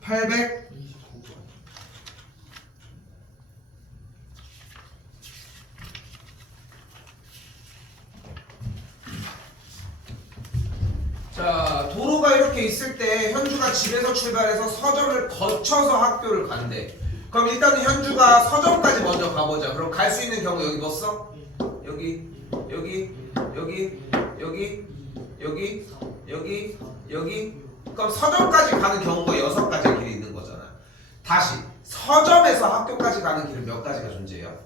800 자, 도로가 이렇게 있을 때 현주가 집에서 출발해서 서점을 거쳐서 학교를 간대. 그럼 일단은 현주가 서점까지 먼저 가보자. 그럼 갈 수 있는 경우 여기 뭐 써? 여기 그럼 서점까지 가는 경우가 6가지의 길이 있는 거잖아. 다시 서점에서 학교까지 가는 길은 몇 가지가 존재해요?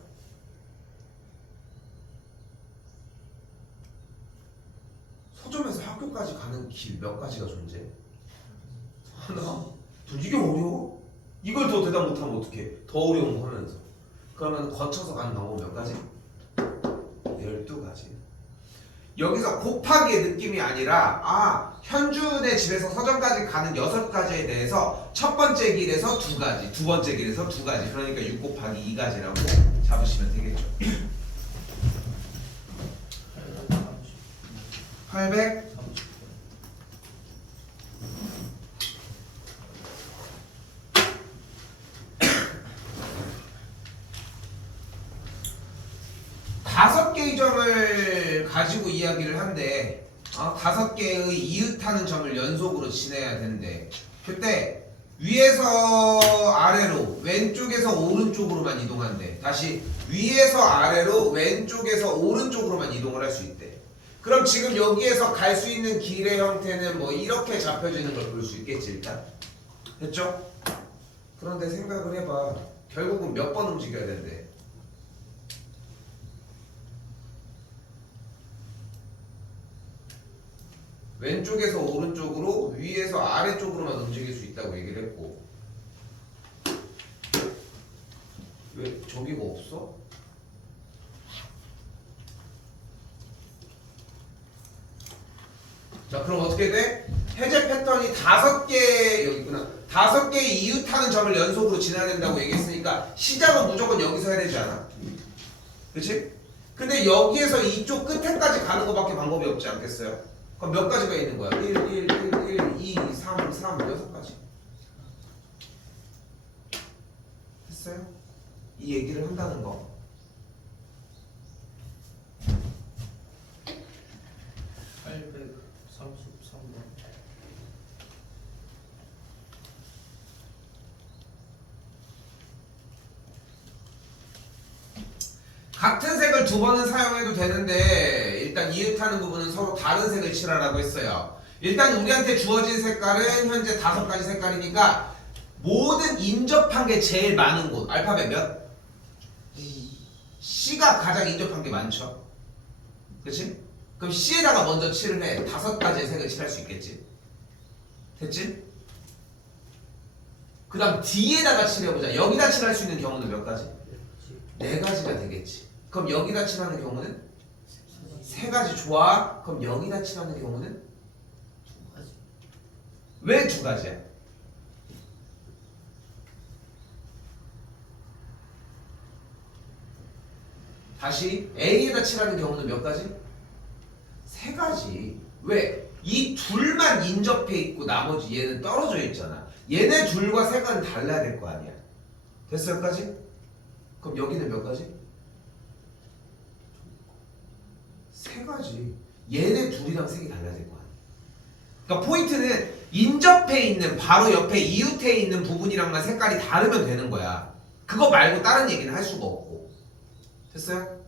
서점에서 학교까지 가는 길 몇 가지가 존재해? 하나? 둘? 이게 어려워? 이걸 더 대답 못하면 어떡해? 더 어려운 거 하면서. 그러면 거쳐서 가는 방법 몇 가지? 12가지. 여기서 곱하기의 느낌이 아니라 현준의 집에서 서점까지 가는 6가지에 대해서 첫 번째 길에서 2가지, 두 번째 길에서 2가지. 그러니까 6 곱하기 2가지라고 잡으시면 되겠죠. 800 5개의 점을 가지고 이야기를 한데 5개의 이웃하는 점을 연속으로 지내야 된대. 그때 위에서 아래로 왼쪽에서 오른쪽으로만 이동한대. 다시 위에서 아래로 왼쪽에서 오른쪽으로만 이동을 할 수 있대. 그럼 지금 여기에서 갈 수 있는 길의 형태는 뭐 이렇게 잡혀지는 걸 볼 수 있겠지 일단. 됐죠? 그런데 생각을 해봐. 결국은 몇 번 움직여야 된대? 왼쪽에서 오른쪽으로 위에서 아래쪽으로만 움직일 수 있다고 얘기를 했고 왜 저기가 없어? 자 그럼 어떻게 돼? 해제 패턴이 5개 여기 있구나. 5개의 이웃하는 점을 연속으로 지나야 된다고 얘기했으니까 시작은 무조건 여기서 해야 되지 않아? 그치? 근데 여기에서 이쪽 끝에까지 가는 것밖에 방법이 없지 않겠어요? 그럼 몇 가지가 있는 거야? 1, 1, 1, 1, 2, 3, 3, 6가지. 됐어요? 이 얘기를 한다는 거. 같은 색을 2번은 사용해도 되는데 일단 이웃하는 부분은 서로 다른 색을 칠하라고 했어요. 일단 우리한테 주어진 색깔은 현재 5가지 색깔이니까 모든 인접한 게 제일 많은 곳 알파벳 몇? C가 가장 인접한 게 많죠. 그치? 그럼 C에다가 먼저 칠을 해. 5가지의 색을 칠할 수 있겠지. 됐지? 그 다음 D에다가 칠해보자. 여기다 칠할 수 있는 경우는 몇 가지? 4가지가 되겠지. 그럼 여기다 칠하는 경우는? 3가지. 좋아. 그럼 여기다 칠하는 경우는? 2가지. 왜 2가지야? 다시 A에다 칠하는 경우는 몇 가지? 3가지. 왜? 이 둘만 인접해 있고 나머지 얘는 떨어져 있잖아. 얘네 둘과 색은 달라야 될 거 아니야. 됐어 여기까지? 그럼 여기는 몇 가지? 3가지. 얘네 둘이랑 색이 달라야 될 거 아니야. 그러니까 포인트는 인접해 있는 바로 옆에 이웃해 있는 부분이랑만 색깔이 다르면 되는 거야. 그거 말고 다른 얘기는 할 수가 없고. 됐어요?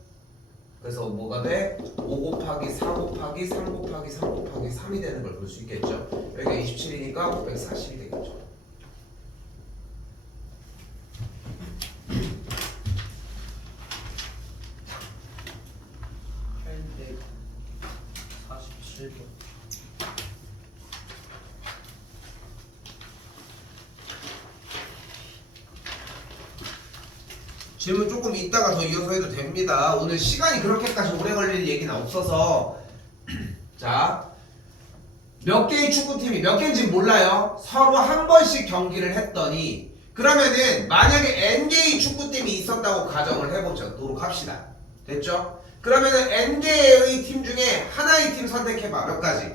그래서 뭐가 돼? 5 곱하기 4 곱하기 3 곱하기 3 곱하기 3이 되는 걸 볼 수 있겠죠. 여기가 27이니까 540이 되겠죠. 질문 조금 이따가 더 이어서 해도 됩니다. 오늘 시간이 그렇게까지 오래 걸릴 얘기는 없어서 자, 몇 개의 축구팀이 몇 개인지 몰라요. 서로 한 번씩 경기를 했더니 그러면은 만약에 N개의 축구팀이 있었다고 가정을 해보도록 합시다. 됐죠? 그러면은 N개의 팀 중에 하나의 팀 선택해봐. 몇 가지?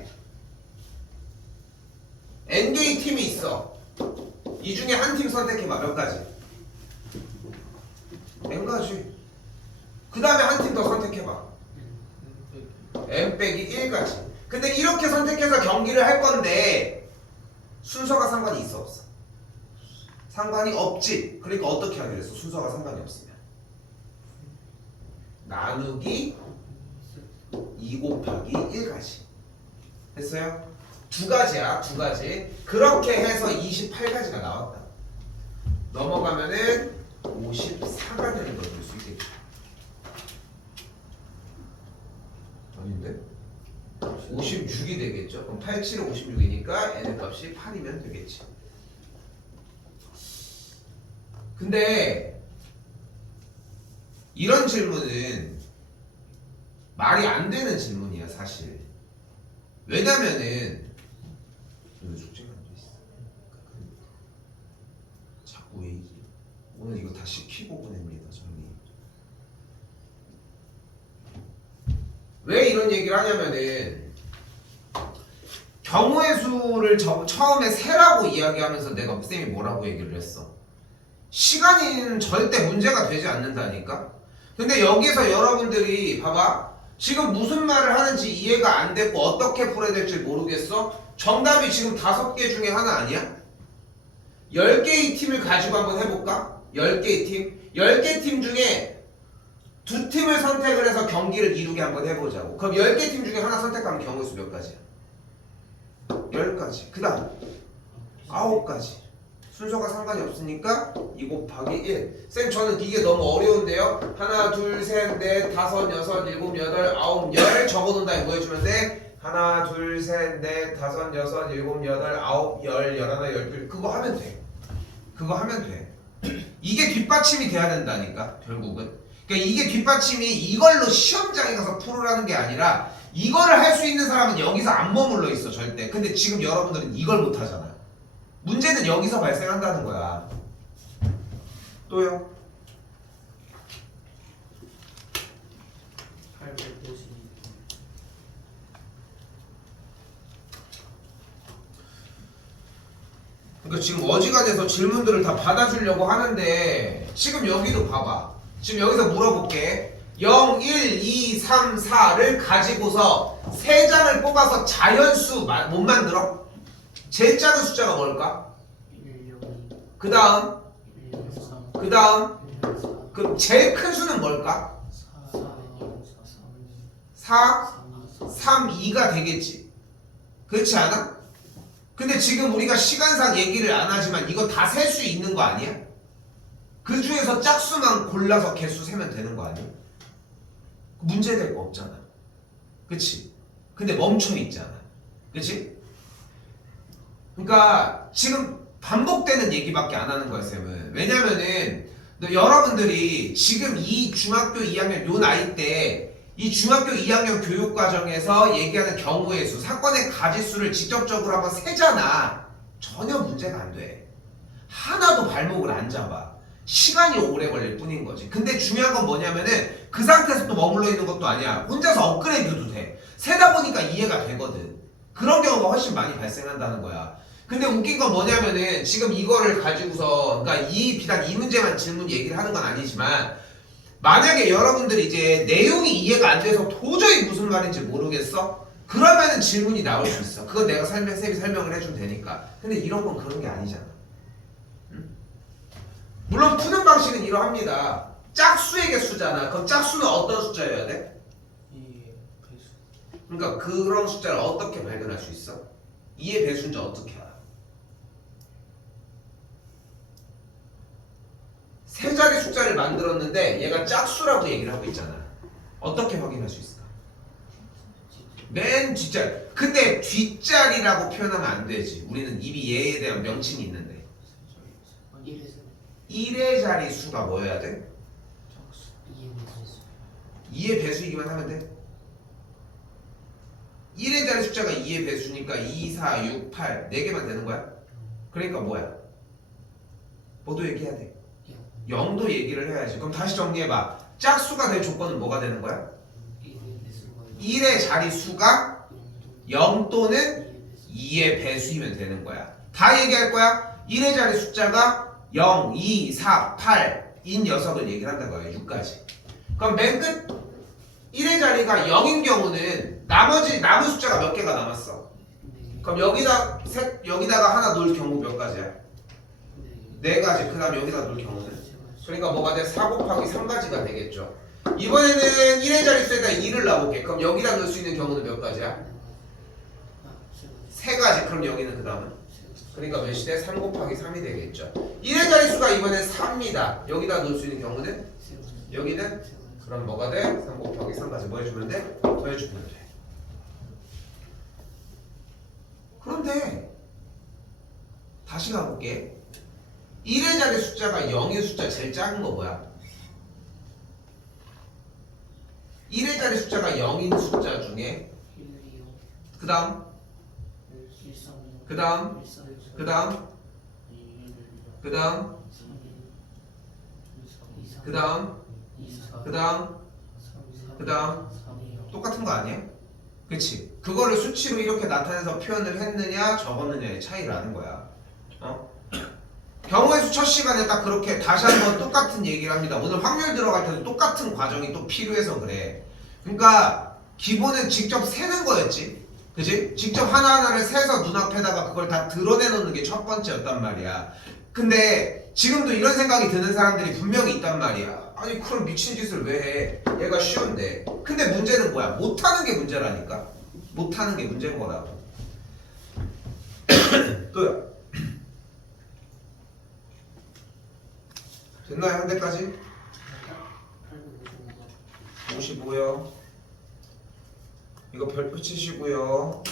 N개의 팀이 있어. 이 중에 한 팀 선택해봐. 몇 가지? n 가지. 그 다음에 한 팀 더 선택해봐. n 빼기 1가지. 근데 이렇게 선택해서 경기를 할 건데 순서가 상관이 있어 없어? 상관이 없지. 그러니까 어떻게 하기로 했어? 순서가 상관이 없으면 나누기 2 곱하기 1가지. 됐어요? 두 가지야. 두 가지. 그렇게 해서 28가지가 나왔다. 넘어가면은 54가 되는 걸 볼 수 있겠죠. 아닌데? 56이 되겠죠. 그럼 87은 56이니까 n의 값이 8이면 되겠지. 근데 이런 질문은 말이 안 되는 질문이야 사실. 왜냐면은 왜 숙제가 안 돼 있어? 자꾸 왜 이지? 오늘 이거 다 시키고 보냅니다 정리. 왜 이런 얘기를 하냐면은 경우의 수를 처음에 세라고 이야기하면서 내가 쌤이 뭐라고 얘기를 했어? 시간은 절대 문제가 되지 않는다니까? 근데 여기서 여러분들이 봐봐. 지금 무슨 말을 하는지 이해가 안 됐고 어떻게 풀어야 될지 모르겠어? 정답이 지금 5개 중에 하나 아니야? 10개의 팀을 가지고 한번 해볼까? 10개의 팀? 10개 팀 중에 2팀을 선택을 해서 경기를 이루게 한번 해보자고. 그럼 10개 팀 중에 하나 선택하면 경우의 수 몇 가지야? 10가지. 그 다음 9가지. 순서가 상관이 없으니까 2 곱하기 1. 쌤 저는 이게 너무 어려운데요. 하나 둘 셋 넷 다섯 여섯 일곱 여덟 아홉 열 적어놓은 다음에 뭐 해주면 돼? 하나 둘 셋 넷 다섯 여섯 일곱 여덟 아홉 열 열하나 열둘. 그거 하면 돼. 그거 하면 돼. 이게 뒷받침이 돼야 된다니까 결국은. 그러니까 이게 뒷받침이 이걸로 시험장에 가서 풀으라는 게 아니라 이거를 할 수 있는 사람은 여기서 안 머물러 있어 절대. 근데 지금 여러분들은 이걸 못 하잖아. 문제는 여기서 발생한다는 거야. 또요? 852. 그러니까 지금 어지간해서 질문들을 다 받아주려고 하는데 지금 여기도 봐봐. 지금 여기서 물어볼게. 0, 1, 2, 3, 4를 가지고서 3장을 뽑아서 자연수 못 만들어? 제일 작은 숫자가 뭘까? 1, 2. 그 다음 1, 3. 그 다음 1, 4. 그럼 제일 큰 수는 뭘까? 4, 4, 4, 3, 2가 되겠지. 그렇지 않아? 근데 지금 우리가 시간상 얘기를 안 하지만 이거 다 셀 수 있는 거 아니야? 그 중에서 짝수만 골라서 개수 세면 되는 거 아니야? 문제 될 거 없잖아. 그치? 근데 멈춰 있잖아. 그치? 그러니까 지금 반복되는 얘기밖에 안 하는 거야 쌤은. 왜냐면은 여러분들이 지금 이 중학교 2학년 요 나이 때 이 중학교 2학년 교육과정에서 얘기하는 경우의 수, 사건의 가지수를 직접적으로 한번 세잖아. 전혀 문제가 안 돼. 하나도 발목을 안 잡아. 시간이 오래 걸릴 뿐인 거지. 근데 중요한 건 뭐냐면은 그 상태에서 또 머물러 있는 것도 아니야. 혼자서 업그레이드도 돼. 세다 보니까 이해가 되거든. 그런 경우가 훨씬 많이 발생한다는 거야. 근데 웃긴 건 뭐냐면은 지금 이거를 가지고서 그러니까 비단 이 문제만 질문 얘기를 하는 건 아니지만 만약에 여러분들이 이제 내용이 이해가 안 돼서 도저히 무슨 말인지 모르겠어? 그러면은 질문이 나올 수 있어. 그건 내가 쌤이 설명을 해주면 되니까. 근데 이런 건 그런 게 아니잖아. 응? 물론 푸는 방식은 이러합니다. 짝수에게 수잖아. 그럼 짝수는 어떤 숫자여야 돼? 2의 배수. 그러니까 그런 숫자를 어떻게 발견할 수 있어? 2의 배수인지 어떻게 알아? 세 자리 숫자를 만들었는데 얘가 짝수라고 얘기를 하고 있잖아. 어떻게 확인할 수 있을까? 맨 뒷자리. 근데 뒷자리라고 표현하면 안 되지. 우리는 이미 얘에 대한 명칭이 있는데 1에서 1의 자리 수가 뭐여야 돼? 짝수. 2의 배수. 2의 배수이기만 하면 돼. 1의 자리 숫자가 2의 배수니까 2, 4, 6, 8 4개만 되는 거야? 그러니까 뭐야? 뭐도 얘기해야 돼. 0도 얘기를 해야지. 그럼 다시 정리해봐. 짝수가 될 조건은 뭐가 되는 거야? 1의 배수가 1의 자리 수가 0 또는 2의 배수이면 되는 거야. 다 얘기할 거야? 1의 자리 숫자가 0, 2, 4, 8인 녀석을 얘기를 한다는 거예요. 6까지. 그럼 맨 끝 1의 자리가 0인 경우는 남은 숫자가 몇 개가 남았어? 그럼 여기다가 하나 놓을 경우 몇 가지야? 4가지. 그 다음 여기다 놓을 경우는? 그러니까 뭐가 돼? 4 곱하기 3가지가 되겠죠. 이번에는 1의 자리 수에다 2를 놔볼게. 그럼 여기다 넣을 수 있는 경우는 몇 가지야? 3가지. 그럼 여기는 그 다음은? 그러니까 몇 시대? 3 곱하기 3이 되겠죠. 1의 자리 수가 이번엔 4입니다. 여기다 넣을 수 있는 경우는? 여기는? 그럼 뭐가 돼? 3 곱하기 3까지 뭐 해주면 돼? 더해주면 돼. 그런데 다시 가볼게. 1의 자리 숫자가 0인 숫자 제일 작은 거 뭐야? 1의 자리 숫자가 0인 숫자 중에 그 다음 그 다음 그 다음 그 다음 그 다음 그 다음 그 다음 똑같은 거 아니야? 그치? 그거를 수치로 이렇게 나타내서 표현을 했느냐 적었느냐의 차이라는 거야. 경우의 수 첫 시간에 딱 그렇게 다시 한번 똑같은 얘기를 합니다. 오늘 확률 들어갈 때도 똑같은 과정이 또 필요해서 그래. 그러니까 기본은 직접 세는 거였지. 그치? 직접 하나하나를 세서 눈앞에다가 그걸 다 드러내놓는 게 첫 번째였단 말이야. 근데 지금도 이런 생각이 드는 사람들이 분명히 있단 말이야. 아니 그럼 미친 짓을 왜 해? 얘가 쉬운데. 근데 문제는 뭐야? 못하는 게 문제라니까. 못하는 게 문제인 거라고. 또요. 됐나요? 한 대까지? 55요. 이거 별표 치시고요.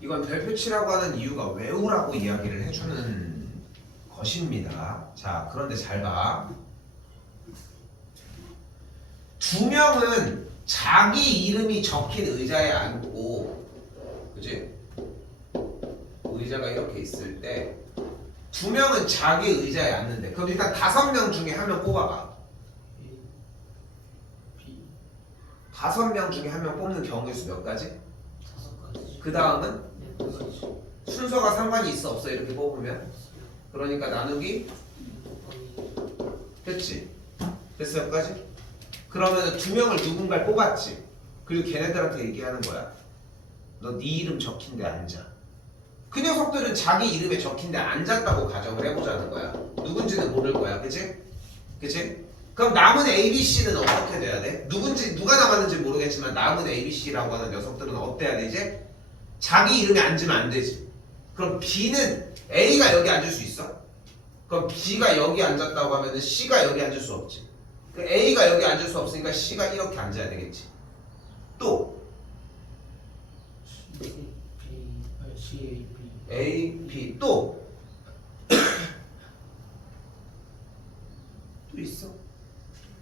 이건 별표 치라고 하는 이유가 외우라고 이야기를 해주는 것입니다. 자, 그런데 잘 봐. 두 명은 자기 이름이 적힌 의자에 앉고, 그지? 의자가 이렇게 있을 때 두 명은 자기 의자에 앉는데, 그럼 일단 5명 중에 한 명 뽑아봐. 5명 중에 한 명 뽑는 경우의 수 몇 가지? 그 다음은 순서가 상관이 있어 없어 이렇게 뽑으면? 그러니까 나누기 됐지? 됐어 여기까지? 그러면 두 명을 누군가를 뽑았지. 그리고 걔네들한테 얘기하는 거야. 너 네 이름 적힌 데 앉아. 그 녀석들은 자기 이름에 적힌 데 앉았다고 가정을 해보자는 거야. 누군지는 모를 거야. 그치? 그치? 그럼 남은 ABC는 어떻게 돼야 돼? 누가 남았는지 모르겠지만 남은 ABC라고 하는 녀석들은 어때야 되지? 자기 이름에 앉으면 안 되지. 그럼 B는 A가 여기 앉을 수 있어? 그럼 B가 여기 앉았다고 하면 C가 여기 앉을 수 없지. A가 여기 앉을 수 없으니까 C가 이렇게 앉아야 되겠지. 또 A, B 또 있어?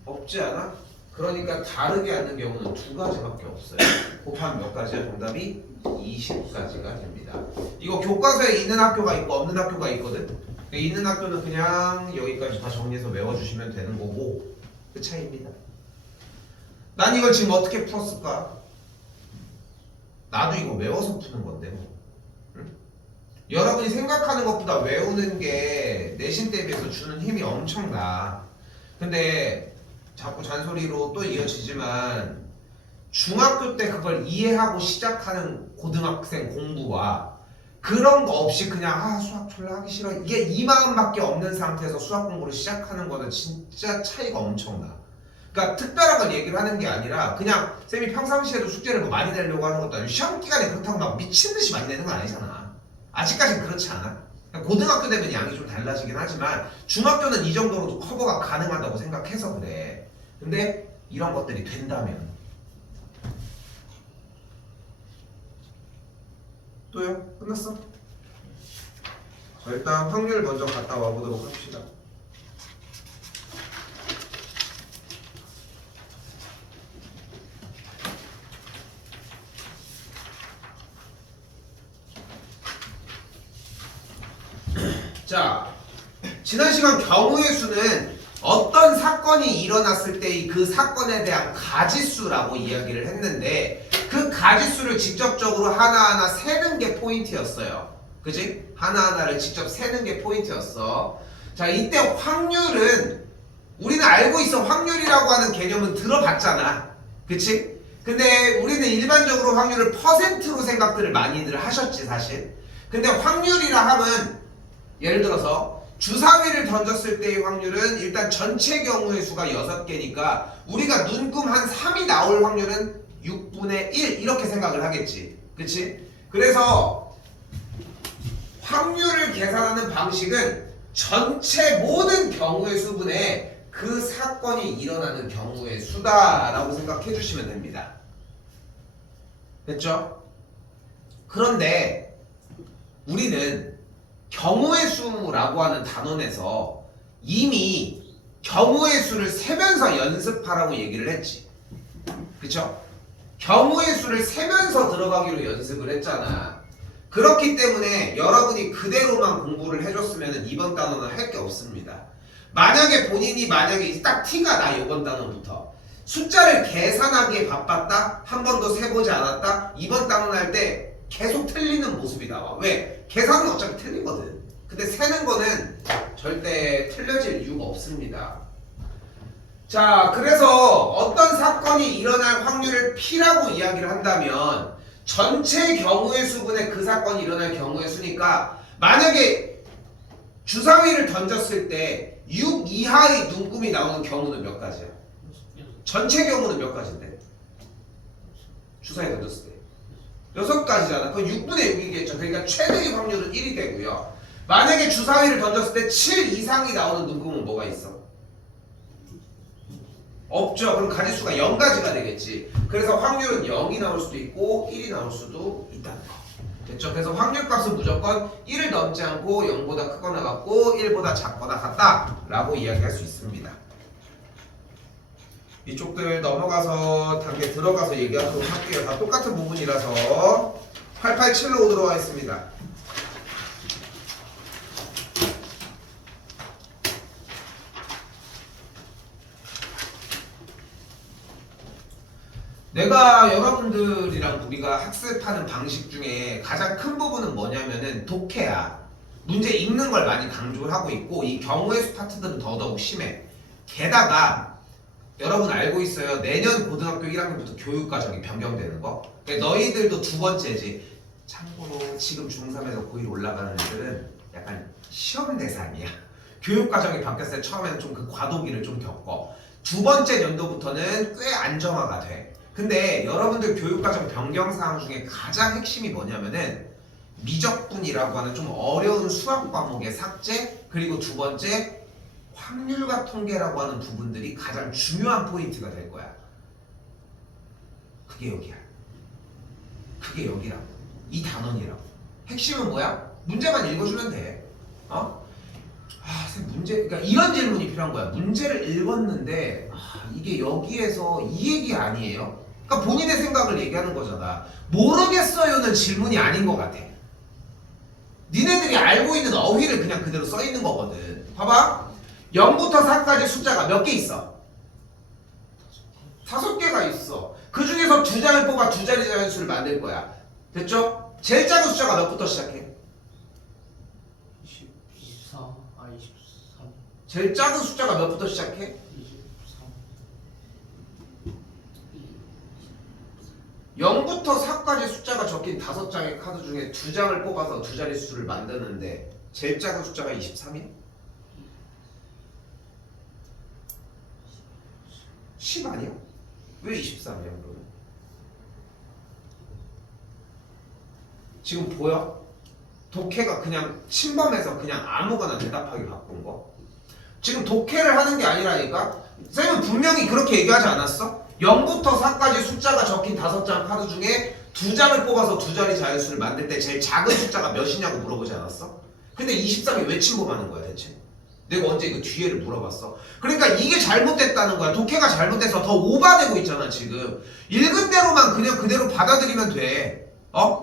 없지 않아? 그러니까 다르게 앉는 경우는 2가지밖에 없어요. 곱하면 몇 가지야? 정답이 20가지가 됩니다. 이거 교과서에 있는 학교가 있고 없는 학교가 있거든. 있는 학교는 그냥 여기까지 다 정리해서 외워주시면 되는 거고 그 차이입니다. 난 이걸 지금 어떻게 풀었을까? 나도 이거 외워서 푸는 건데 뭐. 응? 여러분이 생각하는 것보다 외우는 게 내신 대비해서 주는 힘이 엄청나. 근데 자꾸 잔소리로 또 이어지지만 중학교 때 그걸 이해하고 시작하는 고등학생 공부와 그런 거 없이 그냥 수학 졸라 하기 싫어 이게 이 마음밖에 없는 상태에서 수학 공부를 시작하는 거는 진짜 차이가 엄청나. 그러니까 특별한 걸 얘기를 하는 게 아니라 그냥 쌤이 평상시에도 숙제를 뭐 많이 내려고 하는 것도 아니고 시험 기간에 그렇다고 막 미친듯이 많이 내는 건 아니잖아. 아직까지는 그렇지 않아. 고등학교 되면 양이 좀 달라지긴 하지만 중학교는 이 정도로도 커버가 가능하다고 생각해서 그래. 근데 이런 것들이 된다면 또요? 끝났어? 자, 일단 확률 먼저 갔다 와보도록 합시다. 자, 지난 시간 경우의 수는 어떤 어떤 사건이 일어났을 때 그 사건에 대한 가지수라고 이야기를 했는데 그 가지수를 직접적으로 하나하나 세는 게 포인트였어요. 그지? 하나하나를 직접 세는 게 포인트였어. 자, 이때 확률은 우리는 알고 있어. 확률이라고 하는 개념은 들어봤잖아. 그치? 근데 우리는 일반적으로 확률을 퍼센트로 생각들을 많이들 하셨지 사실. 근데 확률이라 함은 예를 들어서 주사위를 던졌을 때의 확률은 일단 전체 경우의 수가 6개니까 우리가 눈금 한 3이 나올 확률은 6분의 1 이렇게 생각을 하겠지. 그치? 그래서 확률을 계산하는 방식은 전체 모든 경우의 수분에 그 사건이 일어나는 경우의 수다라고 생각해 주시면 됩니다. 됐죠? 그런데 우리는 경우의 수라고 하는 단원에서 이미 경우의 수를 세면서 연습하라고 얘기를 했지. 그쵸? 경우의 수를 세면서 들어가기로 연습을 했잖아. 그렇기 때문에 여러분이 그대로만 공부를 해줬으면 이번 단원은 할 게 없습니다. 만약에 본인이 딱 티가 나 이번 단원부터 숫자를 계산하기에 바빴다? 한 번도 세보지 않았다? 이번 단원 할 때 계속 틀리는 모습이 나와. 왜? 계산은 어차피 틀리거든. 근데 세는 거는 절대 틀려질 이유가 없습니다. 자, 그래서 어떤 사건이 일어날 확률을 P라고 이야기를 한다면 전체 경우의 수분에 그 사건이 일어날 경우의 수니까 만약에 주사위를 던졌을 때 6 이하의 눈금이 나오는 경우는 몇 가지야? 전체 경우는 몇 가지인데? 주사위 던졌을 때 6가지잖아. 그건 6분의 6이겠죠. 그러니까 최대의 확률은 1이 되고요. 만약에 주사위를 던졌을 때 7 이상이 나오는 눈금은 뭐가 있어? 없죠. 그럼 가지수가 0가지가 되겠지. 그래서 확률은 0이 나올 수도 있고 1이 나올 수도 있다는 거. 됐죠? 그래서 확률값은 무조건 1을 넘지 않고 0보다 크거나 같고 1보다 작거나 같다 라고 이야기할 수 있습니다. 이쪽들 넘어가서 단계 들어가서 얘기하도록 할게요. 다 똑같은 부분이라서 887로 오도록 하겠습니다. 내가 여러분들이랑 우리가 학습하는 방식 중에 가장 큰 부분은 뭐냐면은 독해야. 문제 읽는 걸 많이 강조를 하고 있고 이 경우의 수 파트들은 더더욱 심해. 게다가 여러분 알고 있어요. 내년 고등학교 1학년부터 교육과정이 변경되는 거. 그러니까 너희들도 두 번째지. 참고로 지금 중3에서 고1 올라가는 애들은 약간 시험 대상이야. 교육과정이 바뀌었을 때 처음에는 좀 그 과도기를 좀 겪어. 두 번째 연도부터는 꽤 안정화가 돼. 근데 여러분들 교육과정 변경사항 중에 가장 핵심이 뭐냐면은 미적분이라고 하는 좀 어려운 수학 과목의 삭제, 그리고 두 번째 확률과 통계라고 하는 부분들이 가장 중요한 포인트가 될 거야. 그게 여기야. 그게 여기라고. 이 단원이라고. 핵심은 뭐야? 문제만 읽어주면 돼. 선생님 문제, 그러니까 이런 질문이 필요한 거야. 문제를 읽었는데 이게 여기에서 이 얘기 아니에요? 그러니까 본인의 생각을 얘기하는 거잖아. 모르겠어요는 질문이 아닌 것 같아. 니네들이 알고 있는 어휘를 그냥 그대로 써 있는 거거든. 봐봐. 0부터 4까지 숫자가 몇 개 있어? 5개가 있어. 그 중에서 두 장을 뽑아 두 자리 자연수를 만들 거야. 됐죠? 제일 작은 숫자가 몇부터 시작해? 23. 제일 작은 숫자가 몇부터 시작해? 0부터 4까지 숫자가 적힌 5장의 카드 중에 두 장을 뽑아서 두 자리 수를 만드는데 제일 작은 숫자가 23이야? 10 아니야? 왜 23이야 그러면? 지금 보여? 독해가 그냥 침범해서 그냥 아무거나 대답하기 바꾼 거? 지금 독해를 하는 게 아니라니까? 쌤은 분명히 그렇게 얘기하지 않았어? 0부터 4까지 숫자가 적힌 5장 카드 중에 두 장을 뽑아서 두 자리 자연수를 만들 때 제일 작은 숫자가 몇이냐고 물어보지 않았어? 근데 23이 왜 침범하는 거야 대체? 내가 언제 그 뒤에를 물어봤어? 그러니까 이게 잘못됐다는 거야. 독해가 잘못돼서 더 오바되고 있잖아 지금. 읽은 대로만 그냥 그대로 받아들이면 돼.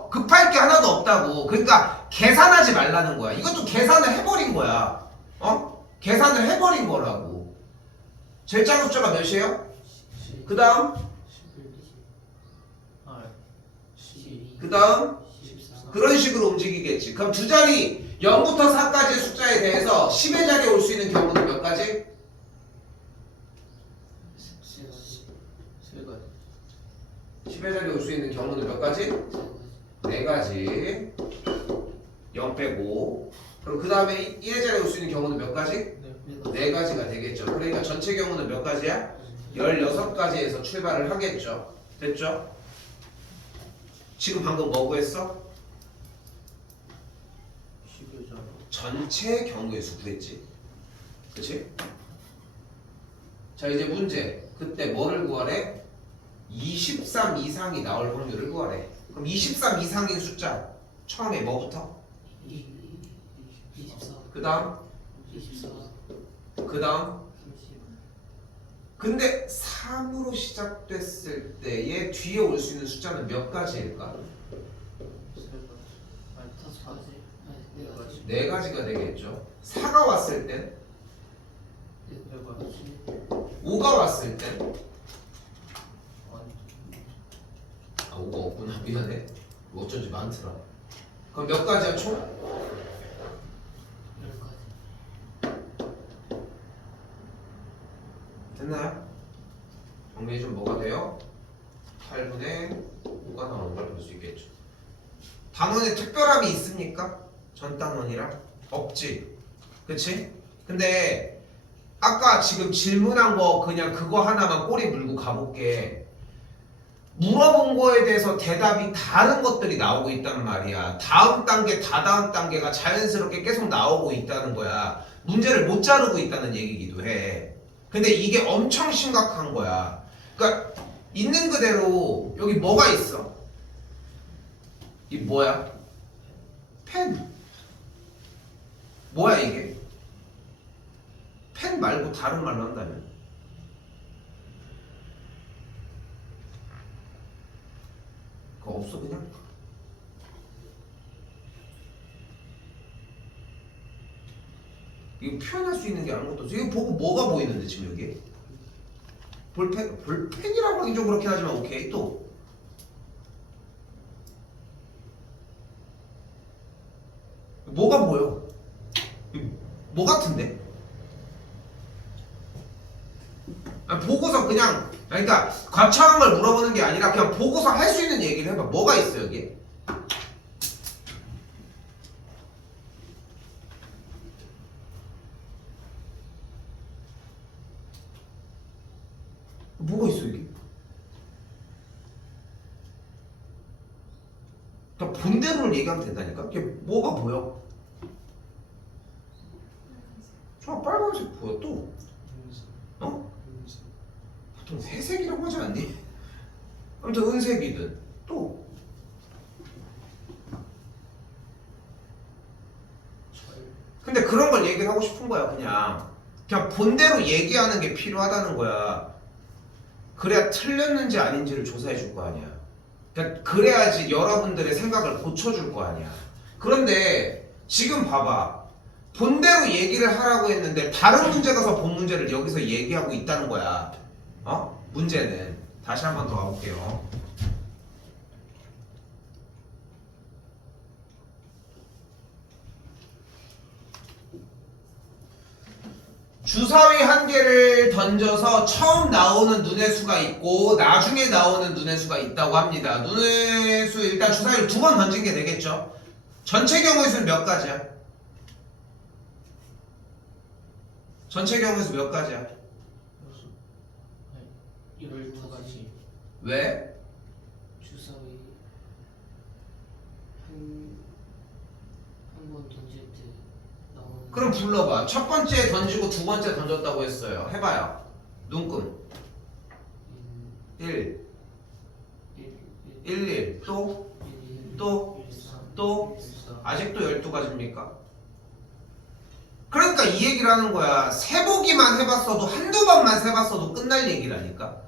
급할 게 하나도 없다고. 그러니까 계산하지 말라는 거야. 이것도 계산을 해버린 거야. 계산을 해버린 거라고. 제일 작은 숫자가 몇이에요? 10, 그 다음 11, 8, 12, 그 다음 14. 그런 식으로 움직이겠지. 그럼 두 자리 0부터 4까지의 숫자에 대해서 10의 자리에 올 수 있는 경우는 몇 가지? 세 가지. 세 가지. 10의 자리에 올 수 있는 경우는 몇 가지? 세 가지. 네 가지. 0 빼고. 그럼 그 다음에 1의 자리에 올 수 있는 경우는 몇 가지? 네 가지. 네 가지가 되겠죠. 그러니까 전체 경우는 몇 가지야? 16가지에서 출발을 하겠죠. 됐죠? 지금 방금 뭐 구했어? 10의 자리. 전체 경우의 수 구했지. 그치? 자 이제 문제. 그때 뭐를 구하래? 23 이상이 나올 확률을 구하래. 그럼 23 이상인 숫자 처음에 뭐부터? 24. 그 다음? 24. 그 다음? 30. 근데 3으로 시작됐을 때에 뒤에 올 수 있는 숫자는 몇 가지일까? 세 가지. 아니, 다섯 가지. 아니, 네 가지. 네 가지가 되겠죠. 4가 왔을 땐? 네 가지. 5가 왔을 땐? 아니. 아 5가 없구나. 미안해. 어쩐지 많더라. 그럼 몇 가지야 총? 10가지. 됐나요? 정리 좀 뭐가 돼요? 8분의 5가 나오는 걸 볼 수 있겠죠. 단원에 특별함이 있습니까? 전 단원이랑? 없지. 그치? 근데 아까 지금 질문한 거 그냥 그거 하나만 꼬리 물고 가볼게. 물어본 거에 대해서 대답이 다른 것들이 나오고 있단 말이야. 다음 단계, 다다음 단계가 자연스럽게 계속 나오고 있다는 거야. 문제를 못 자르고 있다는 얘기기도 해. 근데 이게 엄청 심각한 거야. 그러니까 있는 그대로 여기 뭐가 있어? 이 뭐야? 펜. 뭐야 이게? 펜 말고 다른 말로 한다면? 그거 없어 그냥? 이거 표현할 수 있는 게 아무것도 없어. 이거 보고 뭐가 보이는데 지금 여기? 볼펜이라고 하긴 좀 그렇긴 하지만 오케이. 또 뭐가 보여? 이거 뭐 같은데? 아니, 보고서 그냥 그러니까 과찬한 걸 물어보는 게 아니라 그냥 보고서 할 수 있는 얘기를 해봐. 뭐가 있어 여기? 뭐가 있어 여기? 그냥 본대로를 얘기하면 된다니까? 이게 뭐가 보여? 저 빨간색 보여 또? 어? 보통 회색이라고 하지 않니? 아무튼 은색이든 또 근데 그런 걸 얘기를 하고 싶은 거야. 그냥 본대로 얘기하는 게 필요하다는 거야. 그래야 틀렸는지 아닌지를 조사해 줄 거 아니야. 그러니까 그래야지 여러분들의 생각을 고쳐줄 거 아니야. 그런데 지금 봐봐. 본대로 얘기를 하라고 했는데 다른 문제 가서 본 문제를 여기서 얘기하고 있다는 거야. 어? 문제는 다시 한 번 더 가볼게요. 주사위 한 개를 던져서 처음 나오는 눈의 수가 있고 나중에 나오는 눈의 수가 있다고 합니다. 눈의 수 일단 주사위를 두 번 던진 게 되겠죠. 전체 경우의 수는 몇 가지야? 전체 경우의 수 몇 가지야? 12가지. 왜? 주사위 한 번 던질 때 나오는. 그럼 불러봐. 첫 번째 던지고 두 번째 던졌다고 했어요. 해봐요. 눈금 1 1 1 또? 또? 또? 아직도 12가지입니까? 그러니까 이 얘기를 하는 거야. 세보기만 해봤어도 한두 번만 세봤어도 끝날 얘기라니까.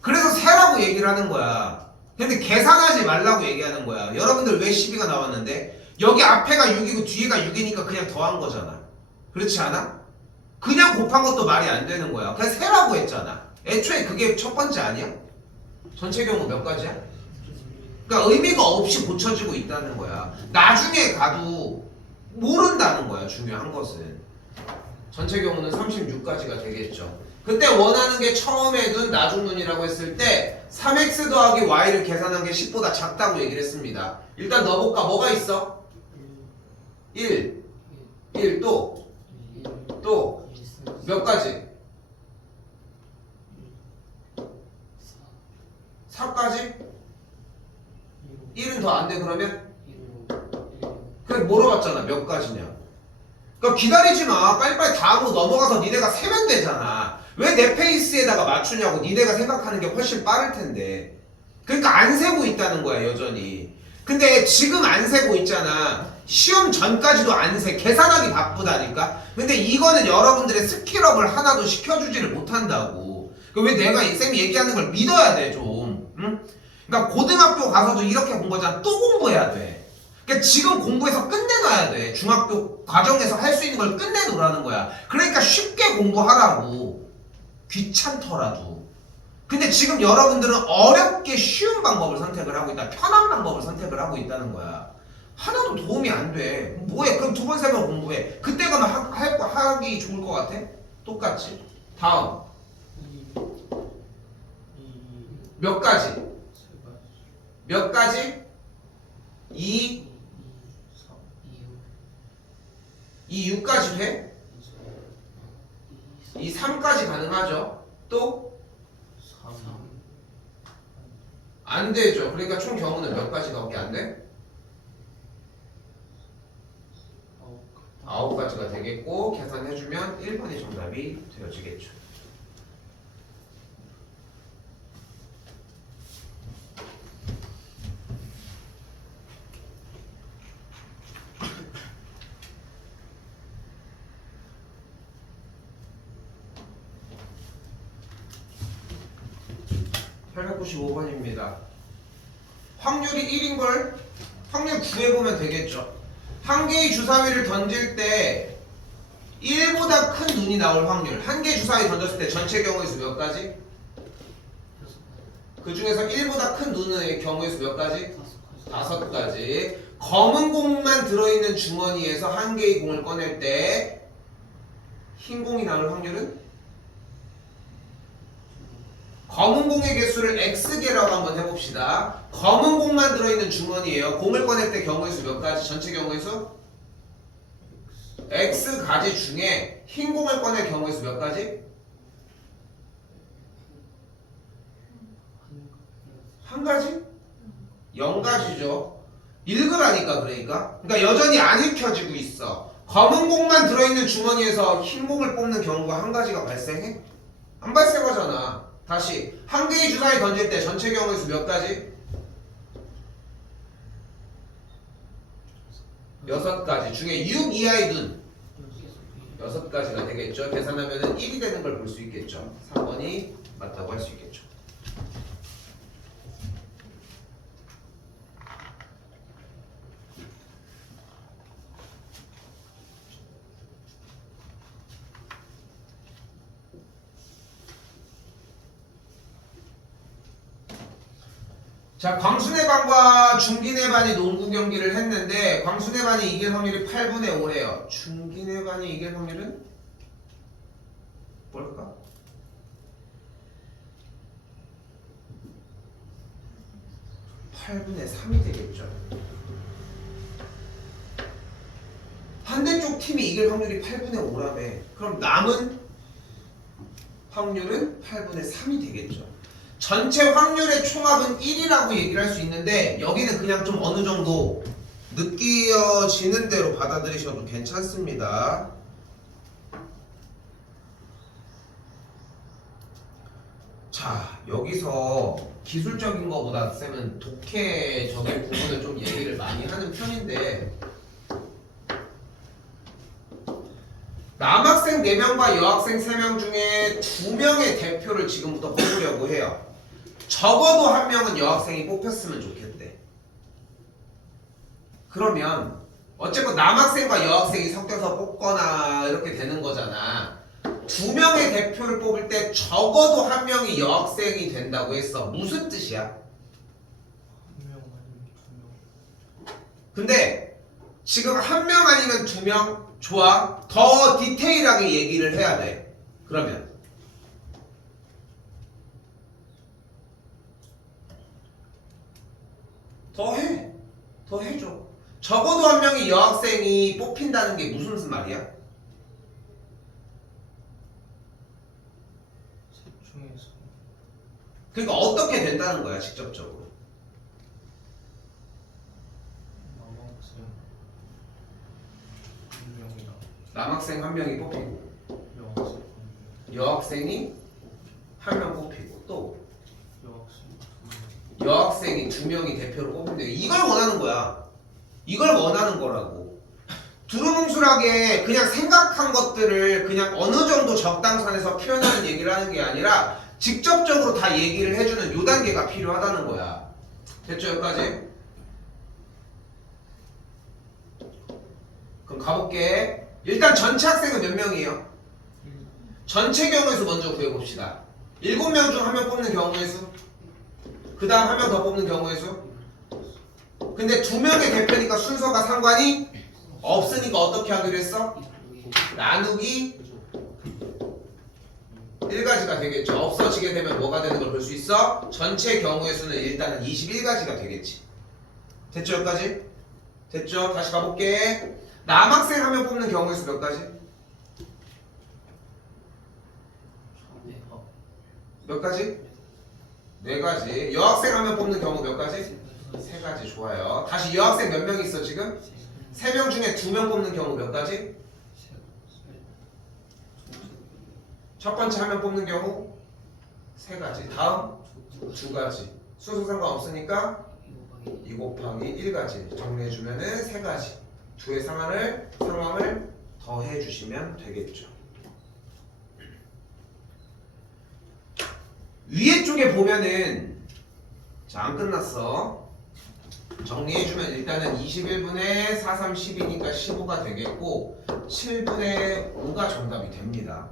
그래서 세라고 얘기를 하는 거야. 근데 계산하지 말라고 얘기하는 거야. 여러분들 왜 12가 나왔는데? 여기 앞에가 6이고 뒤에가 6이니까 그냥 더한 거잖아. 그렇지 않아? 그냥 곱한 것도 말이 안 되는 거야. 그냥 세라고 했잖아. 애초에 그게 첫 번째 아니야? 전체 경우 몇 가지야? 그러니까 의미가 없이 고쳐지고 있다는 거야. 나중에 가도 모른다는 거야. 중요한 것은. 전체 경우는 36가지가 되겠죠. 그때 원하는 게 처음에 눈, 나중 눈이라고 했을 때 3x 더하기 y를 계산한 게 10보다 작다고 얘기를 했습니다. 일단 넣어볼까? 뭐가 있어? 1, 1 또 몇 가지? 4까지? 1은 더 안 돼 그러면? 그래 물어봤잖아 몇 가지냐. 그러니까 기다리지 마. 빨리빨리 다음으로 넘어가서 니네가 세면 되잖아. 왜 내 페이스에다가 맞추냐고. 니네가 생각하는 게 훨씬 빠를 텐데. 그러니까 안 세고 있다는 거야 여전히. 근데 지금 안 세고 있잖아. 시험 전까지도 안 세. 계산하기 바쁘다니까. 근데 이거는 여러분들의 스킬업을 하나도 시켜주지를 못한다고. 왜 내가 쌤이 얘기하는 걸 믿어야 돼 좀. 응? 그러니까 고등학교 가서도 이렇게 본 거잖아. 또 공부해야 돼. 그러니까 지금 공부해서 끝내놔야 돼. 중학교 과정에서 할 수 있는 걸 끝내놓으라는 거야. 그러니까 쉽게 공부하라고. 귀찮더라도. 근데 지금 여러분들은 어렵게 쉬운 방법을 선택을 하고 있다. 편한 방법을 선택을 하고 있다는 거야. 하나도 도움이 안 돼. 뭐해? 그럼 2번, 3번 공부해. 그때 가면 하기 좋을 것 같아? 똑같지. 다음. 몇 가지? 몇 가지? 2, 6까지 돼? 2, 3까지 가능하죠? 또? 안 되죠. 그러니까 총 경우는 몇 가지밖에 안 돼? 9가지가 되겠고 계산해주면 1번이 정답이 되어지겠죠. (895번입니다) 확률이 1인걸 확률 구해보면 되겠죠. 한 개의 주사위를 던질 때 1보다 큰 눈이 나올 확률. 한 개의 주사위 던졌을 때 전체 경우의 수 몇 가지? 그 중에서 1보다 큰 눈의 경우의 수 몇 가지? 5가지. 검은 공만 들어있는 주머니에서 한 개의 공을 꺼낼 때 흰 공이 나올 확률은? 검은 공의 개수를 X개라고 한번 해봅시다. 검은 공만 들어있는 주머니에요. 공을 꺼낼 때 경우의 수 몇 가지? 전체 경우의 수? X가지 중에 흰 공을 꺼낼 경우의 수 몇 가지? 한 가지? 0가지죠. 읽으라니까 그러니까. 그러니까 여전히 안 읽혀지고 있어. 검은 공만 들어있는 주머니에서 흰 공을 뽑는 경우가 한 가지가 발생해? 안 발생하잖아. 다시 한 개의 주사위 던질 때 전체 경우의 수 몇 가지? 6가지 중에 6 이하의 눈 6가지가 되겠죠. 계산하면 1이 되는 걸 볼 수 있겠죠. 3번이 맞다고 할 수 있겠죠. 자, 광순의 반과 중긴의 반이 농구 경기를 했는데 광순의 반이 이길 확률이 8분의 5래요. 중긴의 반이 이길 확률은 뭘까? (8분의 3이) 되겠죠. 반대쪽 팀이 이길 확률이 8분의 5라며. 그럼 남은 확률은 8분의 3이 되겠죠. 전체 확률의 총합은 1이라고 얘기를 할 수 있는데 여기는 그냥 좀 어느 정도 느껴지는 대로 받아들이셔도 괜찮습니다. 자, 여기서 기술적인 거보다 쌤은 독해적인 부분을 좀 얘기를 많이 하는 편인데 남학생 4명과 여학생 3명 중에 2명의 대표를 지금부터 뽑으려고 해요. 적어도 한 명은 여학생이 뽑혔으면 좋겠대. 그러면 어쨌건 남학생과 여학생이 섞여서 뽑거나 이렇게 되는 거잖아. 두 명의 대표를 뽑을 때 적어도 한 명이 여학생이 된다고 했어. 무슨 뜻이야? 한 명 아니면 두 명. 근데 지금 한 명 아니면 두 명? 좋아. 더 디테일하게 얘기를 해야 돼. 그러면 더 해. 더 해줘. 적어도 한 명이 여학생이 뽑힌다는 게 무슨 말이야? 셋 중에서 그러니까 어떻게 된다는 거야, 직접적으로. 남학생 한 명이랑 남학생 한 명이 뽑히고 여학생 한 명. 여학생이 한 명 뽑히고 또 여학생 두 명. 여학생이 두 명이 대표를 뽑는데 이걸 원하는 거야. 이걸 원하는 거라고. 두루뭉술하게 그냥 생각한 것들을 그냥 어느 정도 적당선에서 표현하는 얘기를 하는 게 아니라 직접적으로 다 얘기를 해주는 요 단계가 필요하다는 거야. 됐죠, 여기까지? 그럼 가볼게. 일단 전체 학생은 몇 명이에요? 전체 경우의 수 먼저 구해봅시다. 7명 중 한 명 뽑는 경우의 수, 그 다음 한 명 더 뽑는 경우의 수. 근데 두 명의 대표니까 순서가 상관이 없으니까 어떻게 하기로 했어? 나누기 1가지가 되겠죠. 없어지게 되면 뭐가 되는 걸 볼 수 있어? 전체 경우의 수는 일단은 21가지가 되겠지. 됐죠, 여기까지? 됐죠? 다시 가볼게. 남학생 한 명 뽑는 경우의 수 몇 가지? 몇 가지? 4가지. 여학생 한 명 뽑는 경우 몇 가지? 3가지. 좋아요. 다시 여학생 몇 명 있어 지금? 3명 중에 2명 뽑는 경우 몇 가지? 첫 번째 한 명 뽑는 경우 3가지. 다음 2가지. 수수 상관없으니까 2 곱하기 1가지. 정리해주면은 3가지. 두의 상황을 더해주시면 되겠죠. 위에 쪽에 보면은 자, 안 끝났어. 정리해주면 일단은 21분의 4, 3, 10이니까 15가 되겠고 7분의 5가 정답이 됩니다.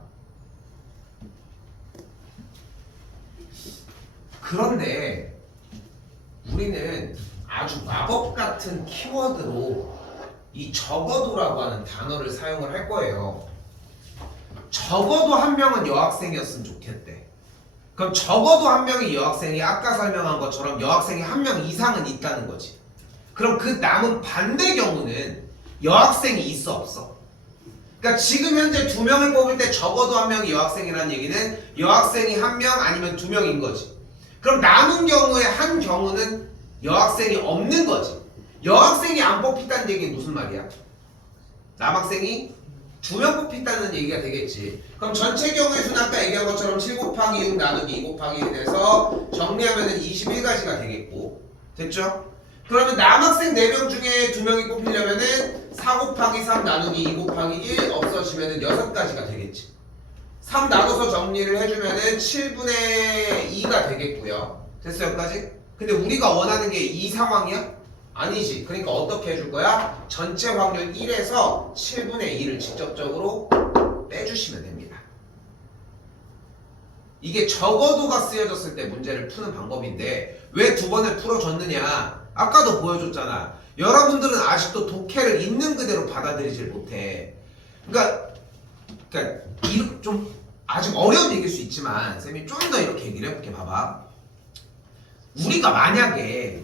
그런데 우리는 아주 마법 같은 키워드로 이 적어도라고 하는 단어를 사용을 할 거예요. 적어도 한 명은 여학생이었으면 좋겠대. 그럼 적어도 한 명이 여학생이 아까 설명한 것처럼 여학생이 한 명 이상은 있다는 거지. 그럼 그 남은 반대 경우는 여학생이 있어 없어? 그러니까 지금 현재 2명을 뽑을 때 적어도 한 명이 여학생이라는 얘기는 여학생이 한 명 아니면 2명인 거지. 그럼 남은 경우에 한 경우는 여학생이 없는 거지. 여학생이 안 뽑힌다는 얘기는 무슨 말이야? 남학생이 2명 뽑힌다는 얘기가 되겠지. 그럼 전체 경우의 수는 아까 얘기한 것처럼 7 곱하기 6 나누기 2 곱하기 1 돼서 정리하면은 21가지가 되겠고. 됐죠? 그러면 남학생 4명 중에 2명이 뽑히려면은 4 곱하기 3 나누기 2 곱하기 1 없어지면은 6가지가 되겠지. 3 나눠서 정리를 해주면은 7분의 2가 되겠고요. 됐어요, 여기까지? 근데 우리가 원하는 게 이 상황이야? 아니지. 그러니까 어떻게 해줄 거야? 전체 확률 1에서 7분의 2를 직접적으로 빼주시면 됩니다. 이게 적어도가 쓰여졌을 때 문제를 푸는 방법인데 왜 2번을 풀어줬느냐? 아까도 보여줬잖아. 여러분들은 아직도 독해를 있는 그대로 받아들이질 못해. 그러니까 좀 아직 어려운 얘기일 수 있지만 쌤이 좀 더 이렇게 얘기를 해볼게. 봐봐. 우리가 만약에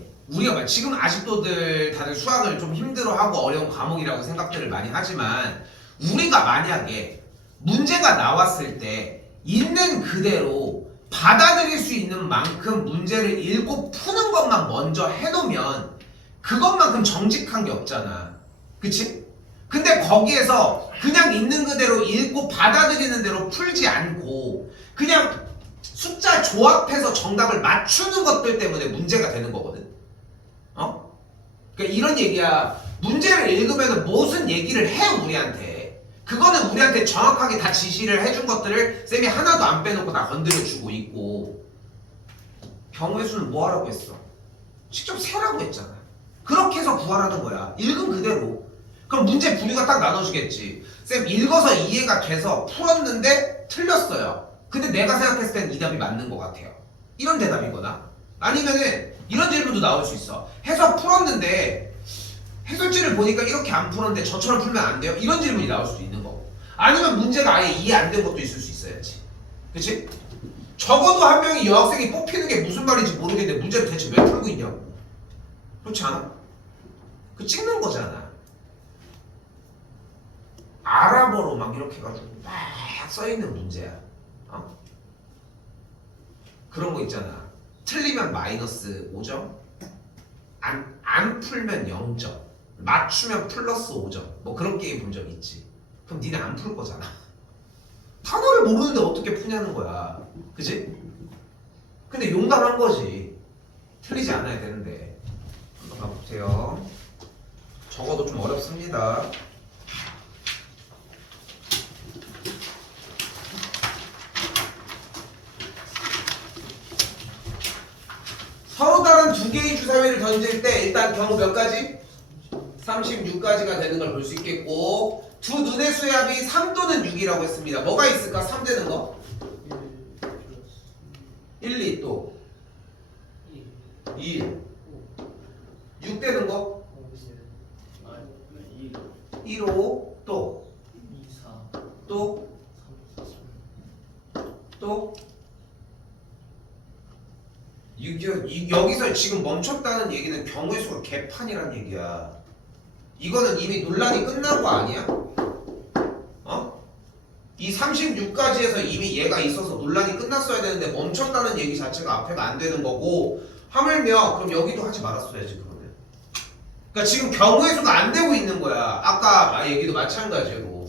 지금 아직도들 다들 수학을 좀 힘들어하고 어려운 과목이라고 생각들을 많이 하지만 우리가 만약에 문제가 나왔을 때 있는 그대로 받아들일 수 있는 만큼 문제를 읽고 푸는 것만 먼저 해놓으면 그것만큼 정직한 게 없잖아. 그치? 근데 거기에서 그냥 있는 그대로 읽고 받아들이는 대로 풀지 않고 그냥 숫자 조합해서 정답을 맞추는 것들 때문에 문제가 되는 거거든. 그러니까 이런 얘기야. 문제를 읽으면 무슨 얘기를 해 우리한테. 그거는 우리한테 정확하게 다 지시를 해준 것들을 쌤이 하나도 안 빼놓고 다 건드려주고 있고. 경우의 수는 뭐 하라고 했어? 직접 세라고 했잖아. 그렇게 해서 구하라는 거야. 읽은 그대로. 그럼 문제 분류가 딱 나눠지겠지. 쌤 읽어서 이해가 돼서 풀었는데 틀렸어요. 근데 내가 생각했을 땐 이 답이 맞는 것 같아요. 이런 대답이거나 아니면은 이런 질문도 나올 수 있어. 해석 풀었는데 해설지를 보니까 이렇게 안 풀었는데 저처럼 풀면 안 돼요? 이런 질문이 나올 수도 있는 거고 아니면 문제가 아예 이해 안 된 것도 있을 수 있어야지. 그치? 적어도 한 명이 여학생이 뽑히는 게 무슨 말인지 모르겠는데 문제를 대체 왜 풀고 있냐고. 그렇지 않아? 그 찍는 거잖아. 아랍어로 막 이렇게 해가지고 막 써있는 문제야. 어? 그런 거 있잖아. 틀리면 마이너스 5점, 안 풀면 0점, 맞추면 플러스 5점. 뭐 그런 게임 본 적 있지. 그럼 니네 안 풀 거잖아. 단어를 모르는데 어떻게 푸냐는 거야. 그치? 근데 용감한 거지. 틀리지 않아야 되는데. 한번 가보세요. 적어도 좀 어렵습니다. 서로 다른 두 개의 주사위를 던질 때 일단 경우 몇 가지? 36가지가 되는 걸 볼 수 있겠고 두 눈의 수의 합이 3 또는 6이라고 했습니다. 뭐가 있을까? 3 되는 거? 1, 2 또 2, 6 되는 거? 1, 5 또 또 또 여기서 지금 멈췄다는 얘기는 경우의 수가 개판이란 얘기야. 이거는 이미 논란이 끝난 거 아니야? 어? 이 36가지에서 이미 얘가 있어서 논란이 끝났어야 되는데 멈췄다는 얘기 자체가 앞에가 안 되는 거고 하물며 그럼 여기도 하지 말았어야지 그러면. 그러니까 지금 경우의 수가 안 되고 있는 거야. 아까 얘기도 마찬가지로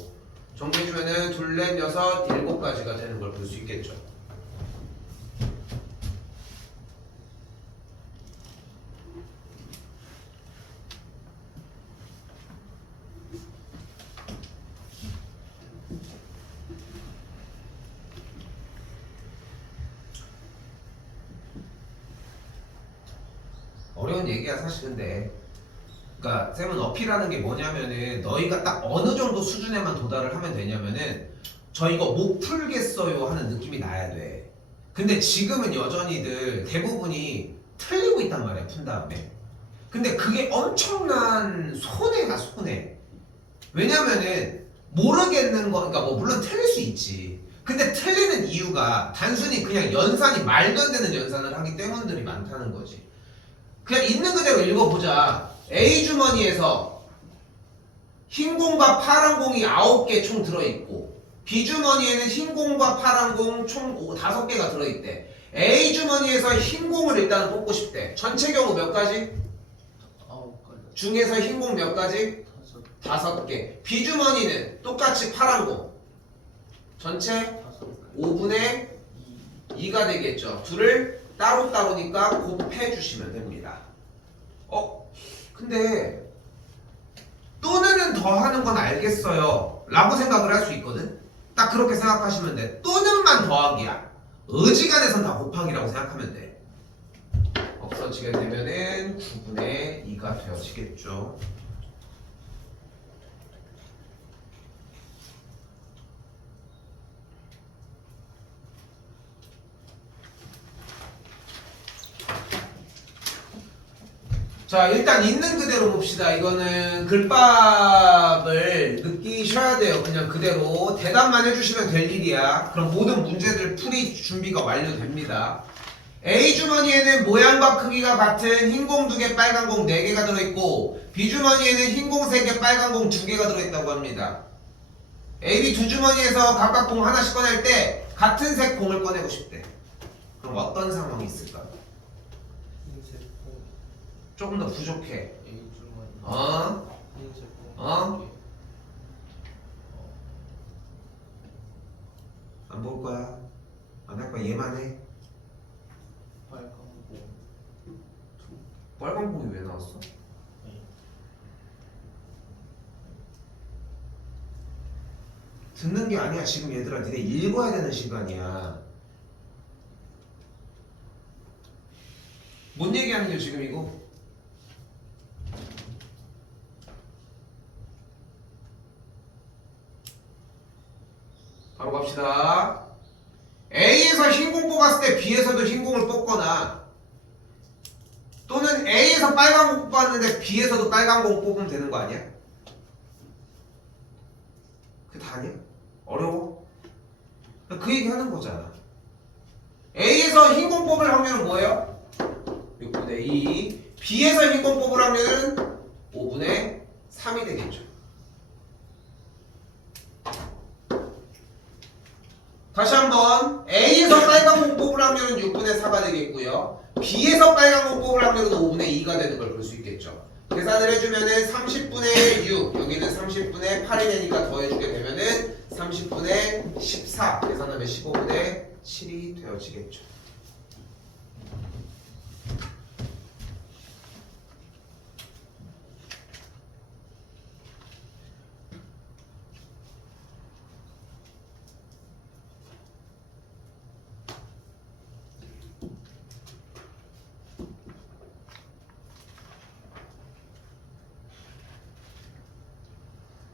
정리해주면은 둘, 넷, 여섯, 7가지가 되는 걸 볼 수 있겠죠. 어려운 얘기야 사실. 근데 그러니까 쌤은 어필하는 게 뭐냐면은 너희가 딱 어느 정도 수준에만 도달을 하면 되냐면은 저 이거 못 풀겠어요 하는 느낌이 나야 돼. 근데 지금은 여전히들 대부분이 틀리고 있단 말이야 푼 다음에. 근데 그게 엄청난 손해가 손해. 왜냐면은 모르겠는 거, 그러니까 뭐 물론 틀릴 수 있지. 근데 틀리는 이유가 단순히 그냥 연산이 말도 안 되는 연산을 하기 때문들이 많다는 거지. 그냥 있는 그대로 읽어보자. A 주머니에서 흰 공과 파란 공이 9개 총 들어있고 B 주머니에는 흰 공과 파란 공 총 5개가 들어있대. A 주머니에서 흰 공을 일단 뽑고 싶대. 전체 경우 몇 가지? 9가지 중에서 흰 공 몇 가지? 5개. B 주머니는 똑같이 파란 공. 전체 5분의 2가 되겠죠. 둘을 따로따로니까 곱해주시면 됩니다. 근데 또는 더 하는 건 알겠어요 라고 생각을 할 수 있거든. 딱 그렇게 생각하시면 돼. 또는만 더하기야. 어지간해선 다 곱하기라고 생각하면 돼. 없어지게 되면은 9분의 2가 되어지겠죠. 자, 일단 있는 그대로 봅시다. 이거는 글밥을 느끼셔야 돼요. 그냥 그대로 대답만 해주시면 될 일이야. 그럼 모든 문제들 풀이 준비가 완료됩니다. A 주머니에는 모양과 크기가 같은 흰 공 2개, 빨간 공 4개가 들어있고 B 주머니에는 흰 공 3개, 빨간 공 2개가 들어있다고 합니다. A, B 두 주머니에서 각각 공 하나씩 꺼낼 때 같은 색 공을 꺼내고 싶대. 그럼 어떤 상황이 있을까? 조금 더 부족해. 어? 안 볼 거야. 안 할 거야. 얘만 해. 빨간 공이 왜 나왔어? 듣는 게 아니야. 지금 얘들아, 니네 읽어야 되는 시간이야. 뭔 얘기하는 거야 지금 이거? 바로 넘어갑시다. A에서 흰공 뽑았을 때 B에서도 흰공을 뽑거나 또는 A에서 빨간 공 뽑았는데 B에서도 빨간 공 뽑으면 되는 거 아니야? 그게 다냐? 어려워? 그 얘기 하는 거잖아. A에서 흰공 뽑을 확률은 뭐예요? 6분의 2. B에서 흰공 뽑을 확률은 5분의 3이 되겠죠. 다시 한번 A에서 빨간 공 뽑을 확률은 6분의 4가 되겠고요. B에서 빨간 공 뽑을 확률은 5분의 2가 되는 걸 볼 수 있겠죠. 계산을 해주면은 30분의 6, 여기는 30분의 8이 되니까 더해주게 되면은 30분의 14, 계산하면 15분의 7이 되어지겠죠.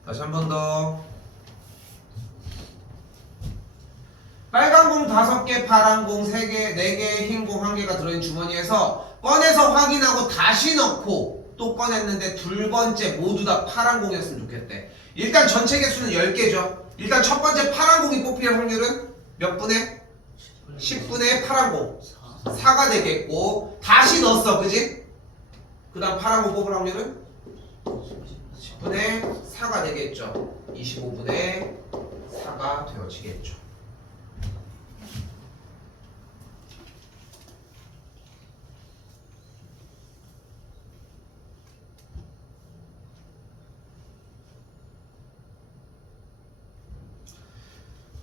다시 한 번 더. 빨간 공 5개, 파란 공 3개, 4개, 흰 공 1개가 들어있는 주머니에서 꺼내서 확인하고 다시 넣고 또 꺼냈는데 두 번째 모두 다 파란 공이었으면 좋겠대. 일단 전체 개수는 10개죠. 일단 첫 번째 파란 공이 뽑힐 확률은 몇 분의? 10분의 파란 공 4가 되겠고 다시 넣었어, 그지? 그 다음 파란 공 뽑을 확률은 10분의 4가 되겠죠. 25분의 4가 되어지겠죠.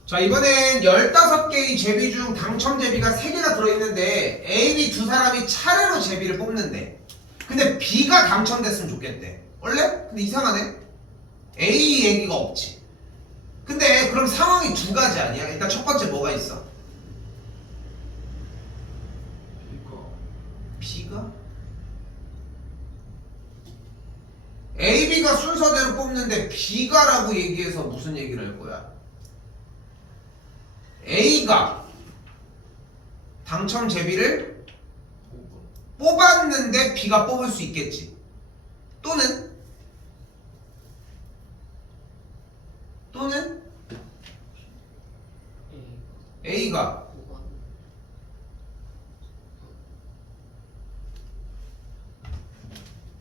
자, 이번엔 15개의 제비 중 당첨 제비가 3개가 들어있는데 A, B 두 사람이 차례로 제비를 뽑는데 근데 B가 당첨됐으면 좋겠대. 원래? 근데 이상하네. A 얘기가 없지. 근데 그럼 상황이 두 가지 아니야? 일단 첫 번째 뭐가 있어? B가? A, B가 순서대로 뽑는데 B가라고 얘기해서 무슨 얘기를 할 거야? A가 당첨 제비를 뽑았는데 B가 뽑을 수 있겠지. 또는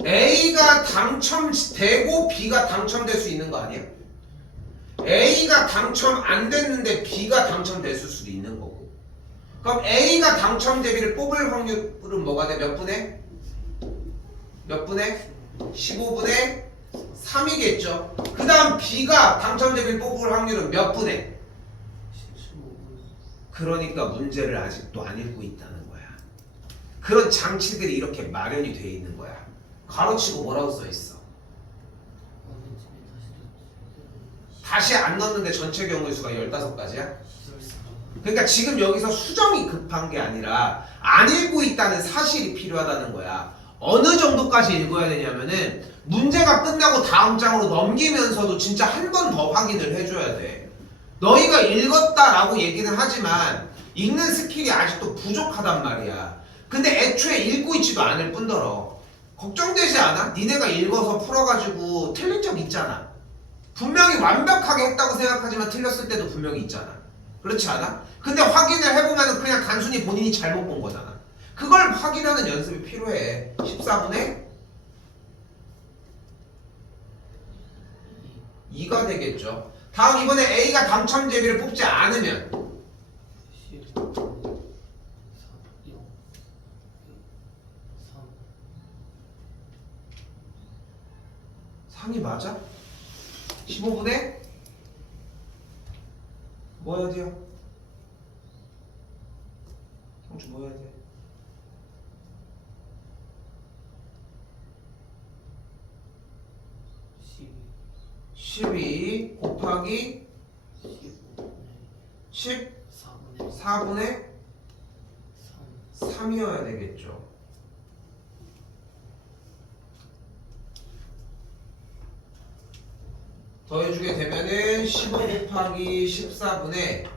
A가 당첨되고 B가 당첨될 수 있는 거 아니야? A가 당첨 안 됐는데 B가 당첨됐을 수도 있는 거고. 그럼 A가 당첨 대비를 뽑을 확률은 뭐가 돼? 몇 분의? 15분의 3이겠죠. 그 다음 B가 당첨 대비를 뽑을 확률은 몇 분의? 15분. 그러니까 문제를 아직도 안 읽고 있다는 거야. 그런 장치들이 이렇게 마련이 돼 있는 거야. 가로치고 뭐라고 써 있어? 다시 안 넣었는데 전체 경우의 수가 15가지야? 그러니까 지금 여기서 수정이 급한 게 아니라 안 읽고 있다는 사실이 필요하다는 거야. 어느 정도까지 읽어야 되냐면은 문제가 끝나고 다음 장으로 넘기면서도 진짜 한 번 더 확인을 해줘야 돼. 너희가 읽었다라고 얘기는 하지만 읽는 스킬이 아직도 부족하단 말이야. 근데 애초에 읽고 있지도 않을 뿐더러 걱정되지 않아? 니네가 읽어서 풀어가지고 틀린 적 있잖아. 분명히 완벽하게 했다고 생각하지만 틀렸을 때도 분명히 있잖아. 그렇지 않아? 근데 확인을 해보면 그냥 단순히 본인이 잘못 본 거잖아. 그걸 확인하는 연습이 필요해. 14분의 2가 되겠죠. 다음 이번에 A가 당첨 제비를 뽑지 않으면 3이 맞아? 15분의 뭐 해야 돼요? 형주 뭐 해야 돼? 12 곱하기 14분의 3이어야 되겠죠. 더해주게 되면은 15 곱하기 14분의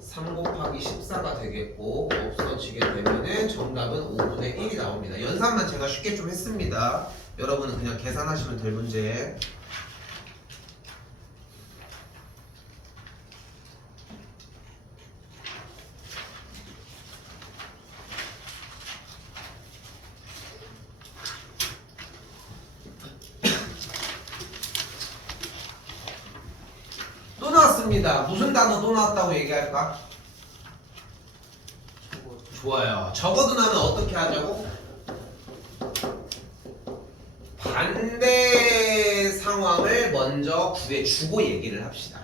3 곱하기 14가 되겠고 없어지게 되면은 정답은 5분의 1이 나옵니다. 연산만 제가 쉽게 좀 했습니다. 여러분은 그냥 계산하시면 될 문제. 또 나왔습니다. 무슨 단어 또 나왔다고 얘기할까? 저거 좋아요. 적어도 나면 어떻게 하자고? 반대 상황을 먼저 구해주고 얘기를 합시다.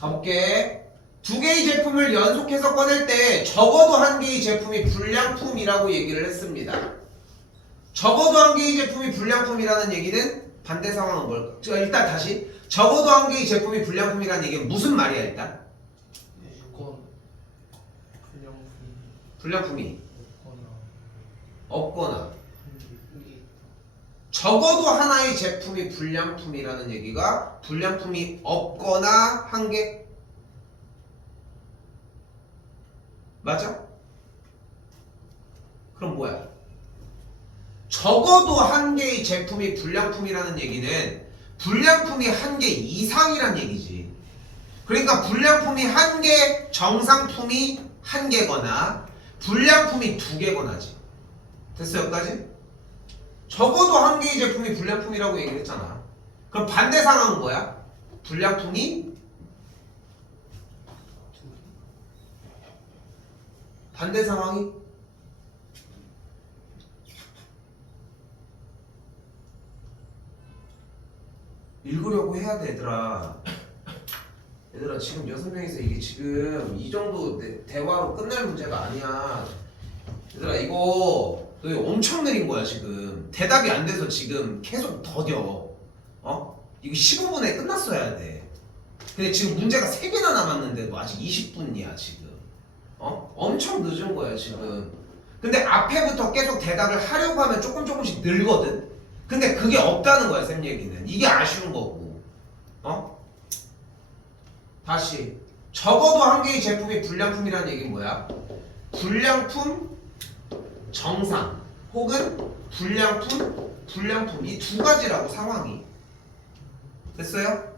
가볼게. 두 개의 제품을 연속해서 꺼낼 때 적어도 한 개의 제품이 불량품이라고 얘기를 했습니다. 적어도 한 개의 제품이 불량품이라는 얘기는 반대 상황은 뭘까? 일단 다시 적어도 한 개의 제품이 불량품이라는 얘기는 무슨 말이야 일단? 무조건 불량품이 불량품이 없거나 없거나 한개 적어도 하나의 제품이 불량품이라는 얘기가 불량품이 없거나 한 개? 맞아? 그럼 뭐야? 적어도 한 개의 제품이 불량품이라는 얘기는 불량품이 한 개 이상이란 얘기지. 그러니까 불량품이 한 개, 정상품이 한 개거나 불량품이 두 개거나지. 됐어 여기까지? 적어도 한 개의 제품이 불량품이라고 얘기를 했잖아. 그럼 반대 상황은 뭐야? 불량품이 반대 상황이 읽으려고 해야 돼 얘들아. 얘들아 지금 6명이서 이게 지금 이 정도 대화로 끝날 문제가 아니야. 얘들아 이거 너 엄청 느린 거야 지금. 대답이 안 돼서 지금 계속 더뎌. 이거 15분에 끝났어야 돼. 근데 지금 문제가 3개나 남았는데도 아직 20분이야 지금. 엄청 늦은 거야 지금. 근데 앞에부터 계속 대답을 하려고 하면 조금씩 늘거든. 근데 그게 없다는 거야 쌤 얘기는. 이게 아쉬운 거고. 다시 적어도 한 개의 제품이 불량품이라는 얘기는 뭐야? 불량품 정상 혹은 불량품 이 두 가지라고 상황이. 됐어요?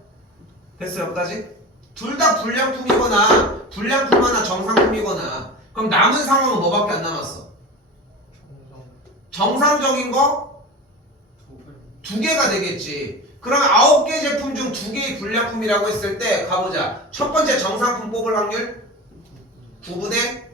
됐어요 여기까지? 둘 다 불량품이거나 불량품 하나 정상품이거나 그럼 남은 상황은 뭐밖에 안 남았어? 정상적인 거? 두 개가 되겠지. 그러면 9개 제품 중 2개의 불량품이라고 했을 때 가보자. 첫 번째 정상품 뽑을 확률 9분의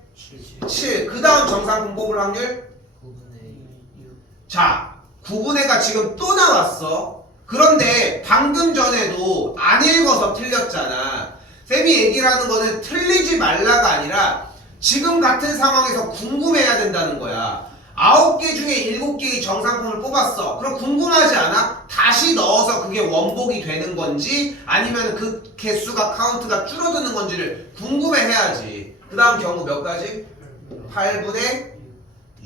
7. 그 다음 정상품 뽑을 확률 9분의 6 자 9분의가 지금 또 나왔어. 그런데 방금 전에도 안 읽어서 틀렸잖아. 쌤이 얘기를 하는 거는 틀리지 말라가 아니라 지금 같은 상황에서 궁금해야 된다는 거야. 9개 중에 7개의 정상품을 뽑았어. 그럼 궁금하지 않아? 다시 넣어서 그게 원복이 되는 건지 아니면 그 개수가 카운트가 줄어드는 건지를 궁금해해야지. 그 다음 경우 몇 가지? 8분의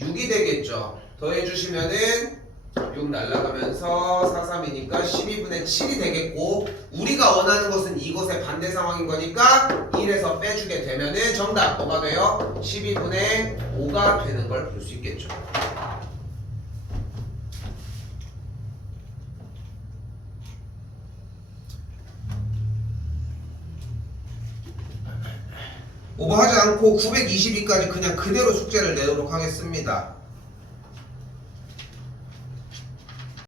6이 되겠죠. 더해주시면은 6 날라가면서 4, 3이니까 12분의 7이 되겠고 우리가 원하는 것은 이것의 반대 상황인 거니까 1에서 빼주게 되면은 정답 뭐가 돼요? 12분의 5가 되는 걸 볼 수 있겠죠. 오버하지 않고 922까지 그냥 그대로 숙제를 내도록 하겠습니다.